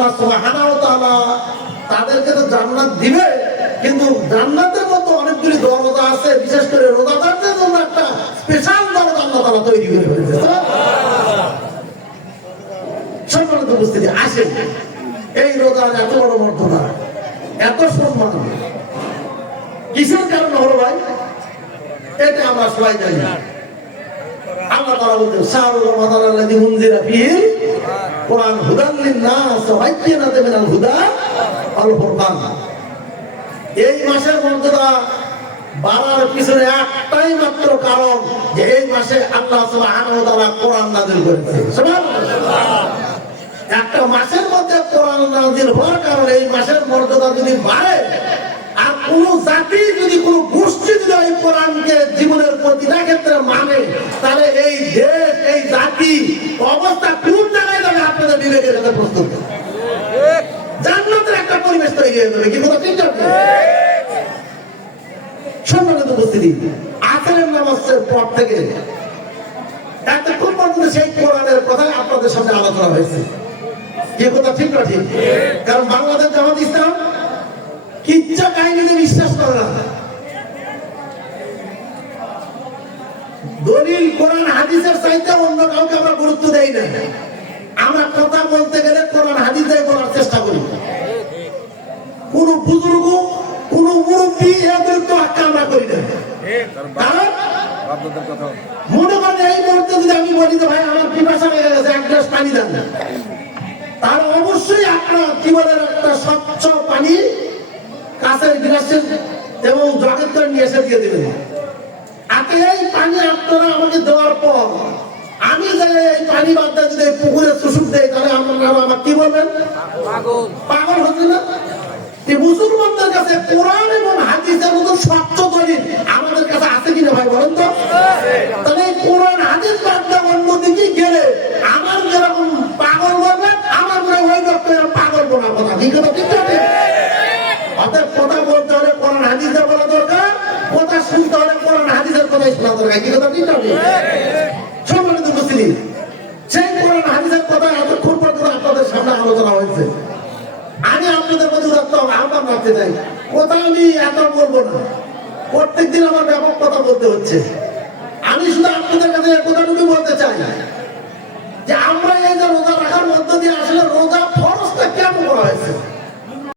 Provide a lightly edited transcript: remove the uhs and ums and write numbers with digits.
আল্লাহ সুবহানাহু ওয়া তাআলা তাদেরকে তো জান্নাত দিবে, কিন্তু জান্নাতের মতো অনেকগুলি দরজা আছে, বিশেষ করে রোজাদারদের জন্য একটা স্পেশাল দরজা আল্লাহ তাআলা তৈরি করে ফেলেছে। সম্মানিত উপস্থিতি, আসেন এই রোজার এত বড় মর্যাদা, এত সম্মান কিসের কারণে হলো ভাই? এটা আমরা সবাই জানি। আল্লাহ তাআলা বলেন শাহরুর রমাদান আল্লাযী উনজিলা ফীহিল কুরআন হুদাল লিন-নাস ওয়া বায়্যিনাতিন মিনাল হুদা ওয়াল ফুরকান। এই মাসের মর্যাদা বাড়ার পিছনে একটাই মাত্র কারণ, যে এই মাসে আল্লাহ সুবহানাহু ওয়া তাআলা কোরআন নাযিল করেছেন। সুবহানাল্লাহ। একটা মাসের মধ্যে কোরআন নাযিল হওয়ার কারণে এই মাসের মর্যাদা যদি বাড়ে, আর কোন জাতি যদি কোন গোষ্ঠী যদি এই কোরআনকে জীবনের প্রতিটা ক্ষেত্রে মানে, তাহলে এই দেশ, এই জাতি অবস্থা কোন জায়গায় যাবে আপনাদের বিবেকের কাছে প্রস্তুত? জান্নাতের একটা পরিবেশ তৈরি হয়ে যাবে। কি কথা ঠিক আছে? সম্মানিত উপস্থিতি, আসরের নামাজের পর থেকে এতক্ষণ পর্যন্ত সেই কোরআনের কথাই আপনাদের সামনে আলোচনা হয়েছে। কি কথা ঠিক না ঠিক? কারণ বাংলাদেশ জামাত ইসলাম কিচ্ছা কাহিনীতে বিশ্বাস করে না। দলিল কোরআন হাদিসের চাইতে অন্য কাউকে আমরা গুরুত্ব দেই না। আমরা কথা বলতে গেলে কোরআন হাদিসে বলার চেষ্টা করি। কোন বুজুর্গ, কোন মুরব্বী এদের তো আক্কা আমরা করি না। মনে করেন এই মুহূর্তে যদি আমি বলি যে ভাই আমার পিপাসা লেগে গেছে, এক গ্লাস পানি দেন, তার অবশ্যই আপনার কি বলেন একটা স্বচ্ছ পানি কাঁচের গ্লাসে এবং জগের করে নিয়ে এসে দিয়ে দেবেন। আগে এই পানি আপনারা আমাকে দেওয়ার পর আমি যে এই পানি বাদটা যদি পুকুরে সুসুপ দেয়, তাহলে আপনারা আমার কি বলবেন? পাগল হচ্ছে না? মুসলমানদের কাছে কোরআন এবং হাদিসের মতো স্বচ্ছ দলিল আমাদের কাছে আছে কিনা ভাই বলেন তো? তাহলে এই কোরআন হাদিস বাদটা অন্যদিকে গেলে আমার যেরকম পাগল বলবেন, আমার মনে ওই রকমের পাগল বলার কথা। ঠিক কথা ঠিক আছে? অর্থাৎ কথা বলতে হলে কোরআন হাদিসে বলা দরকার, কথা শুনতে হলে কোরআন হাদিসের কথাই শোনা দরকার। কি কথা ঠিক আছে? সম্মানিত উপস্থিতি, সেই কোরআন হাদিসের কথা এতক্ষণ পর্যন্ত আপনাদের সামনে আলোচনা হয়েছে। আমি আপনাদের মধ্যে আহ্বান রাখতে চাই, কথা আমি এত বলবো না, প্রত্যেকদিন আমার ব্যাপক কথা বলতে হচ্ছে। আমি শুধু আপনাদের কাছে কথাটুকু বলতে চাই যে আমরা এই যে রোজা রাখার মধ্য দিয়ে আসলে রোজা ফরজটা কেন করা হয়েছে?